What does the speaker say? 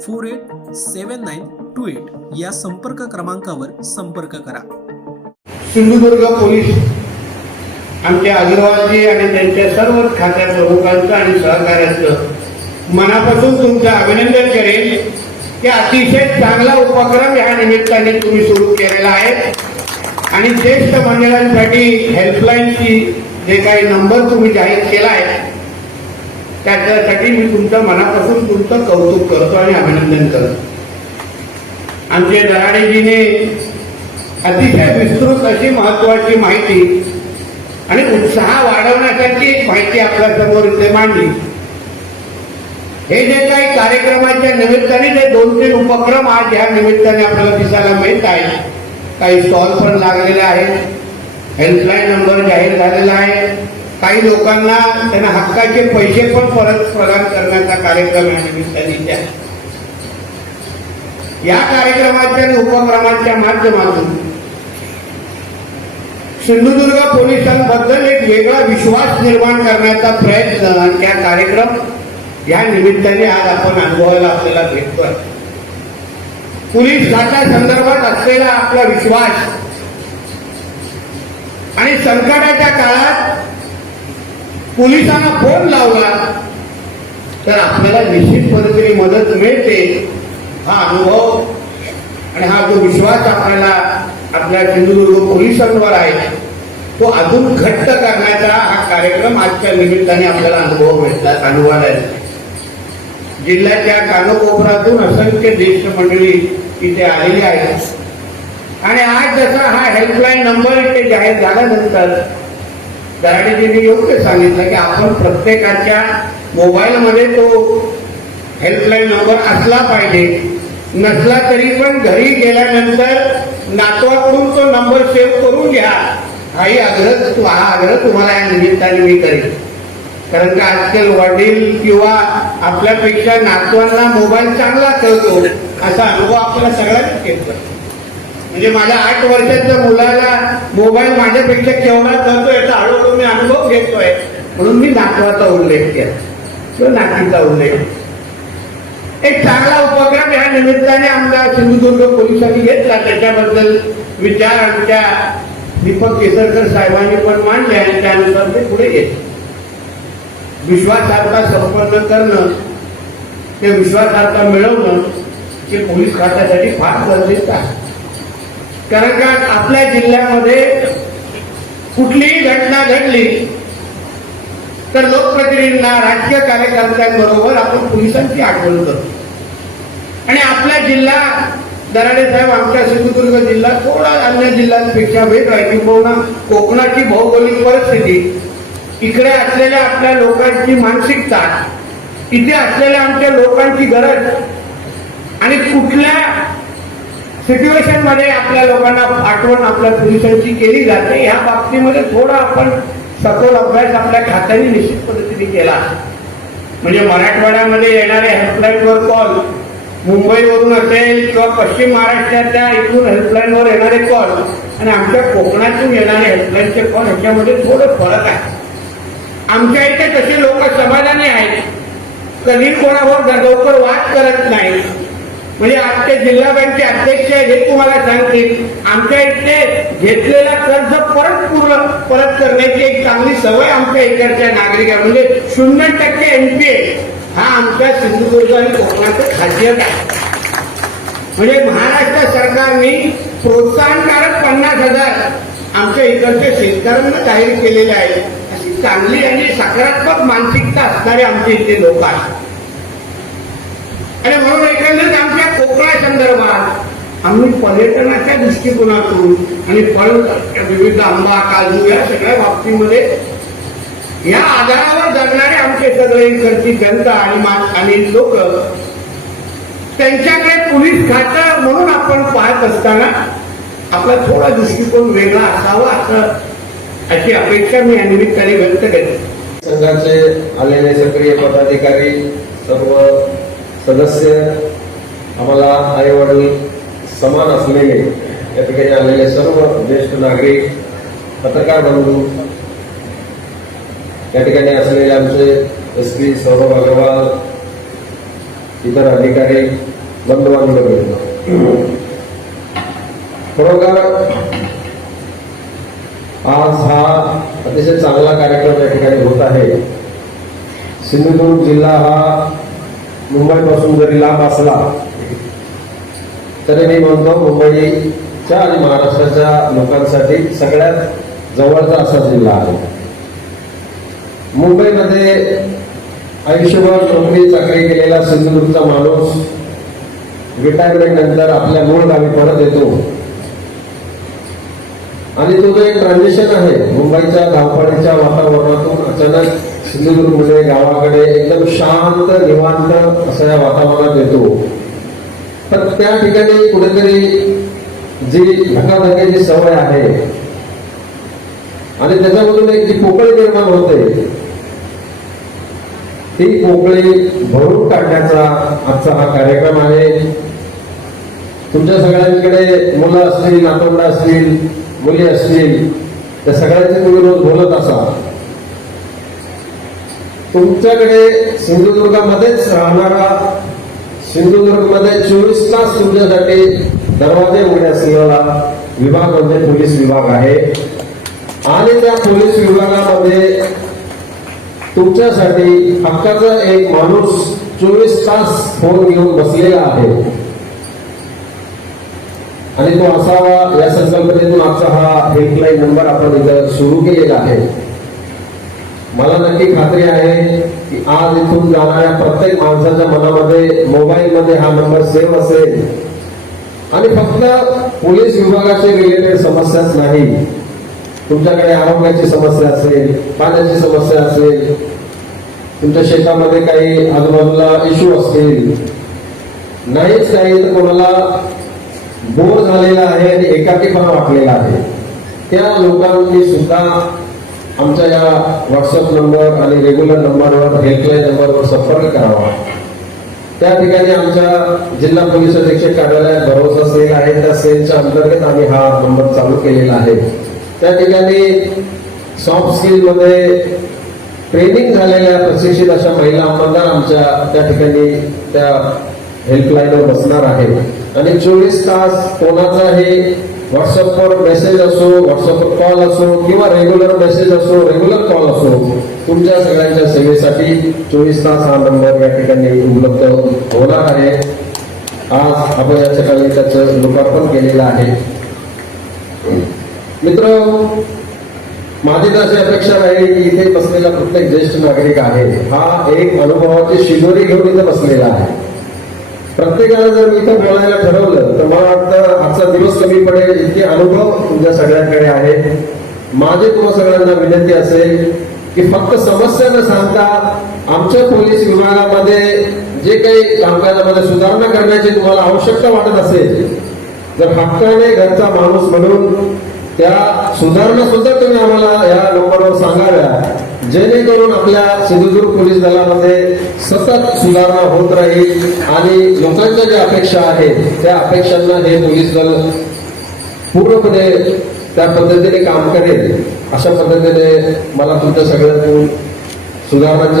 four eight seven nine two eight या संपर्क क्रमांकावर संपर्क करा. सिंधुदुर्ग पोलीस आमच्या अग्रवालजी आणि त्यांच्या सर्व खात्या प्रमुखांचं आणि सहकार्याचं मनापासून तुमचं अभिनंदन करेन. की अतिशय चांगला उपक्रम या निमित्ताने तुम्ही सुरू केलेला आहे. आणि ज्येष्ठ मंडळांसाठी हेल्पलाईनची जे काही नंबर तुम्ही जाहीर केला आहे त्याच्यासाठी मी तुमचं मनापासून तुमचं कौतुक करतो आणि अभिनंदन करतो. आमचे दराडेजीने अतिशय विस्तृत अशी महत्वाची माहिती आणि उत्साह वाढवण्यासाठी एक माहिती आपल्यासमोर इथे मांडली. हे जे काही कार्यक्रमाच्या निमित्ताने जे दोन तीन उपक्रम आज ह्या निमित्ताने आपल्याला दिसायला मिळत आहे काही स्टॉल पण लागलेले आहेत हेल्पलाईन नंबर जाहीर झालेला आहे. काही लोकांना त्यांना हक्काचे पैसे पण परत प्रदान करण्याचा कार्यक्रम या निमित्ताने या कार्यक्रमाच्या आणि उपक्रमाच्या माध्यमातून सिंधुदुर्ग पोलिसांबद्दल एक वेगळा विश्वास निर्माण करण्याचा प्रयत्न आणि त्या कार्यक्रम या निमित्ताने आज आपण अनुभवायला आपल्याला भेटतोय. पोलीस खात्यासंदर्भात असलेला आपला विश्वास आणि संकटाच्या काळात पोलिसांना फोन लावला तर आपल्याला निश्चित पद्धतीने मदत मिळते. हा अनुभव आणि हा जो विश्वास आपल्याला आपल्या सिंधुदुर्ग पोलिसांवर आहे तो अजून घट्ट करण्याचा हा कार्यक्रम आजच्या निमित्ताने आपल्याला अनुभव भेटला अनुभवाला जिल्ह्याच्या कानोकोपरातून असंख्य ज्येष्ठ मंडळी इथे आलेली आहेत. आणि आज जसा हा हेल्पलाईन नंबर इथे जाहीर झाल्यानंतर दराडेजींनी योग्य सांगितलं की आपण प्रत्येकाच्या मोबाईलमध्ये तो हेल्पलाईन नंबर असला पाहिजे. नसला तरी पण घरी गेल्यानंतर नातवाकडून तो नंबर सेव्ह करून घ्या. हाही आग्रह हा आग्रह तुम्हाला या निमित्ताने मी करेन. कारण का आजकाल वडील किंवा आपल्यापेक्षा नातवांना मोबाईल चांगला कळतो. असा अनुभव आपल्याला सगळ्यांनाच येतो म्हणजे माझ्या आठ वर्षाच्या मुलाला मोबाईल माझ्यापेक्षा केवढा करतो याचा हळूहळू मी अनुभव घेतोय. म्हणून मी नातवाचा उल्लेख केला. किंवा नातीचा उल्लेख. एक चांगला उपक्रम या निमित्ताने आमदार सिंधुदुर्ग पोलिसांनी घेतला. त्याच्याबद्दल विचार आमच्या दीपक केसरकर साहेबांनी पण मांडले आणि त्यानुसार ते पुढे घेतले विश्वासार्हता संपन्न करणं ते विश्वासार्हता मिळवणं हे पोलीस खात्यासाठी फार गरजेचं आहे. कारण का? आपल्या जिल्ह्यामध्ये कुठलीही घटना घडली तर लोकप्रतिनिधींना राजकीय कार्यकर्त्यांबरोबर आपण पोलिसांची आठवण करतो. आणि आपला जिल्हा दराडे साहेब आमच्या सिंधुदुर्ग जिल्हा थोडा अन्य जिल्ह्यांपेक्षा वेगळा आहे. किंवा कोकणाची भौगोलिक परिस्थिती इकडे असलेल्या आपल्या लोकांची मानसिकता इथे असलेल्या आमच्या लोकांची गरज आणि कुठल्या सिच्युएशनमध्ये आपल्या लोकांना आठवण आपल्या पोलिसांची केली जाते. या बाबतीमध्ये थोडा आपण सखोल अभ्यास आपल्या खात्याने निश्चित पद्धतीने केला. म्हणजे मराठवाड्यामध्ये येणारे हेल्पलाईनवर कॉल मुंबईवरून असेल किंवा पश्चिम महाराष्ट्राच्या इथून हेल्पलाईनवर येणारे कॉल आणि आमच्या कोकणातून येणारे हेल्पलाईनचे कॉल ह्याच्यामध्ये थोडं फरक आहे. आमच्या इथे तसे लोक समाधानी आहेत. कधी कोणावर लवकर वाद करत नाही म्हणजे आजचे जिल्हा बँकचे अध्यक्ष हे तुम्हाला सांगतील. आमच्या इथे घेतलेला कर्ज परत पूर्ण परत करण्याची एक चांगली सवय आमच्या इकडच्या नागरिकांना म्हणजे शून्य टक्के एनपीए हा आमच्या सिंधुदुर्ग आणि कोकणाचं खासियत आहे. म्हणजे महाराष्ट्र सरकारने प्रोत्साहनकारक पन्नास हजार आमच्या इकडच्या शेतकऱ्यांना जाहीर केलेले आहे. अशी चांगली आणि सकारात्मक मानसिकता असणारे आमचे इथे लोक आहेत. आणि म्हणून एकंदरीत आमच्या कोकणासंदर्भात आम्ही पर्यटनाच्या दृष्टिकोनातून आणि फळ विविध आंबा काजू या सगळ्या बाबतीमध्ये या आधारावर जगणारे आमचे सगळे इकडची जनता आणि आणि लोक त्यांच्याकडे पोलीस खातं म्हणून आपण पाहत असताना आपला थोडा दृष्टिकोन वेगळा असावा असं अशी अपेक्षा मी या निमित्ताने व्यक्त केली संघाचे आलेले सक्रिय पदाधिकारी सर्व सदस्य आम्हाला आई वडील समान असलेले या ठिकाणी आलेले सर्व ज्येष्ठ नागरिक पत्रकार बंधू या ठिकाणी असलेले आमचे एस पी सौरभ अग्रवाल इतर अधिकारी बंधुबांधव खरोखर आज हा अतिशय चांगला कार्यक्रम या ठिकाणी होत आहे. सिंधुदुर्ग जिल्हा हा मुंबईपासून जरी लांब असला तरी मी म्हणतो मुंबईच्या आणि महाराष्ट्राच्या लोकांसाठी सगळ्यात जवळचा असा जिल्हा आहे. मुंबईमध्ये आयुष्यभर नोकरी चाकरी केलेला सिंधुदुर्गचा माणूस रिटायरमेंट नंतर आपल्या मूळ गावी परत येतो. आणि तो जो एक ट्रान्झिशन आहे मुंबईच्या धावपळीच्या वातावरणातून अचानक सिंधुदुर्गमध्ये गावाकडे एकदम शांत निवांत असं या वातावरणात येतो. तर त्या ठिकाणी कुठेतरी जी धकाधकीची सवय आहे आणि त्याच्यामधून एक जी पोकळी निर्माण होते ती पोकळी भरून काढण्याचा आजचा हा कार्यक्रम आहे. तुमच्या सगळ्यांकडे मुलं असतील नातवंड असतील मुली असतील त्या सगळ्यांचे तुम्ही रोज बोलत असा. तुमच्याकडे सिंधुदुर्गामध्येच राहणारा सिंधुदुर्गमध्ये चोवीस तास तुमच्यासाठी दरवाजे उघडे असलेला विभाग म्हणजे पोलीस विभाग आहे. आणि त्या पोलीस विभागामध्ये तुमच्यासाठी हक्काचा एक माणूस चोवीस तास फोन घेऊन बसलेला आहे. आणि तो असावा या संकल्पनेतून आजचा हा हेल्पलाईन नंबर आपण इथं सुरू केलेला आहे. मला नक्की खात्री आहे की आज इथून जाणाऱ्या प्रत्येक माणसाच्या मनामध्ये मोबाईल मध्ये हा नंबर सेव्ह असेल. आणि फक्त पोलीस विभागाचे रिलेटेड समस्याच नाही. तुमच्याकडे आरोग्याची समस्या असेल पाण्याची समस्या असेल तुमच्या शेतामध्ये काही आजूबाजूला इश्यू असतील. नाहीच काही तर कोणाला बोर झालेला आहे आणि एकाकीपणा वाटलेला आहे. त्या लोकांनी सुद्धा आमच्या या व्हॉट्सअप नंबर आणि रेग्युलर नंबरवर हेल्पलाईन नंबरवर संपर्क करावा. त्या ठिकाणी आमच्या जिल्हा पोलीस अधीक्षक कार्यालयात भरोसा सेल आहे त्या सेलच्या अंतर्गत आम्ही हा नंबर चालू केलेला आहे. त्या ठिकाणी सॉफ्ट स्किलमध्ये ट्रेनिंग झालेल्या प्रशिक्षित अशा महिला अंमलदार आमच्या त्या ठिकाणी त्या हेल्पलाईनवर बसणार आहे आणि चोवीस तास कोणाचाही व्हॉट्सअपवर मेसेज असो व्हॉट्सअपवर कॉल असो किंवा रेग्युलर मेसेज असो रेग्युलर कॉल असो तुमच्या सगळ्यांच्या सेवेसाठी चोवीस तास हा नंबर या ठिकाणी उपलब्ध होणार आहे. आज आपण या ठिकाणी त्याचं लोकार्पण केलेलं आहे. मित्र माझी तर अशी अपेक्षा राहील की इथे बसलेला प्रत्येक ज्येष्ठ नागरिक आहे. हा एक अनुभवाची शिदोरी घेऊन इथे बसलेला आहे. प्रत्येकाला जर मी इथं बोलायला ठरवलं तर मला वाटतं आजचा दिवस कमी पडेल इतके अनुभव तुमच्या सगळ्यांकडे आहे माझे तुम्हा सगळ्यांना विनंती असेल की फक्त समस्या न सांगता आमच्या पोलीस विभागामध्ये जे काही कामकाजामध्ये सुधारणा करण्याची तुम्हाला आवश्यकता वाटत असेल जर हक्काने घरचा माणूस म्हणून त्या सुधारणा सुद्धा तुम्ही आम्हाला या लोकांवर सांगाव्या जेणेकरून आपल्या सिंधुदुर्ग पोलीस दलामध्ये सतत सुधारणा होत राहील आणि लोकांच्या ज्या अपेक्षा आहेत त्या अपेक्षांना हे पोलीस दल पूर्णपणे त्या पद्धतीने काम करेल. अशा पद्धतीने मला तुमच्या सगळ्यांकडून सुधारणांची